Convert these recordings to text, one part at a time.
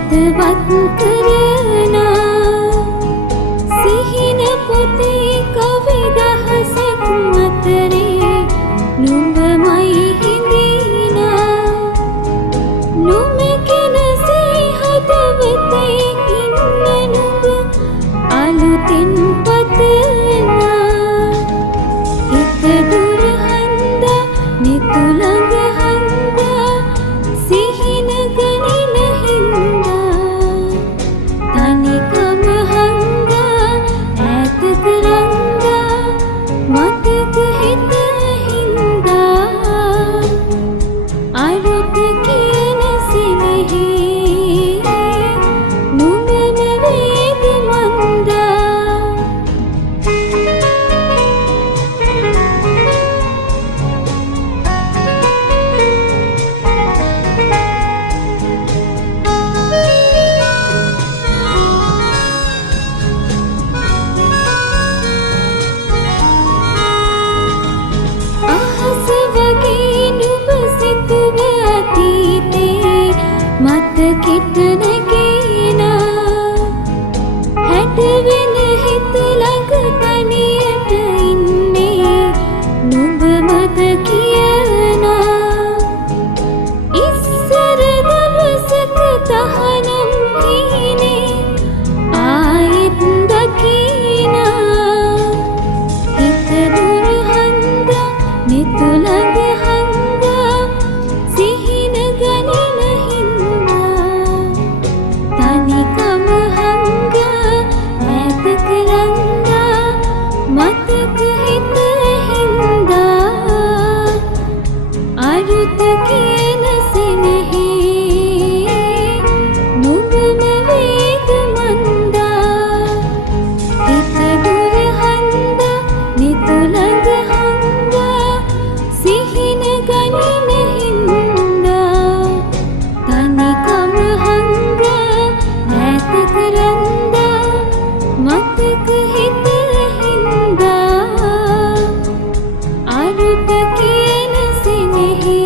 හිතවත් කරනා සිහින පොතේ කවි දහසක් අතරේ නුඹමයි හිඳිනා නුඹකෙනසේ හදවතේ ඉන්න නුඹ අලුතින් පතනා හිත දුර හන්දා නිතු ළඟ හන්දා සිහින ගනින හින්දා තනිකම හන්දා ඈතක රන්දා මතක හිත හින්දා අරුත කියන සිනෙහි නුඹම වේද මන්දා අහස වගේ නුඹ සිතුව අතීතේ මතකෙට නැගිනා හැඩවෙන හිත ළඟ තනියට ඉන්නේ නුඹ මත කියනා ඉස්සර දවසක තහනම් හීනේ ආයෙත් දකිනා හිත දුර හන්දා නිතු ළඟ හන්දා සිහින ගනින හින්දා තනිකම හංගා ඈතක රන්දා මතක හිත හින්දා අරුත කියන සිනෙහි නුඹම වේද මන්දා හිත දුර හන්දා නිතු ළඟ හන්දා සිහින ගනින හින්දා තනිකම හංගා ඈතක රන්දා මතක හිත හින්දා අරුත කියන සිනෙහි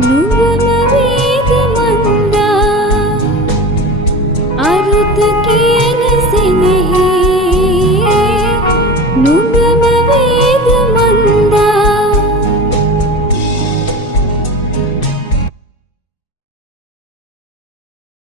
නුඹම වේද මන්දා අරුත කියන සිනෙහි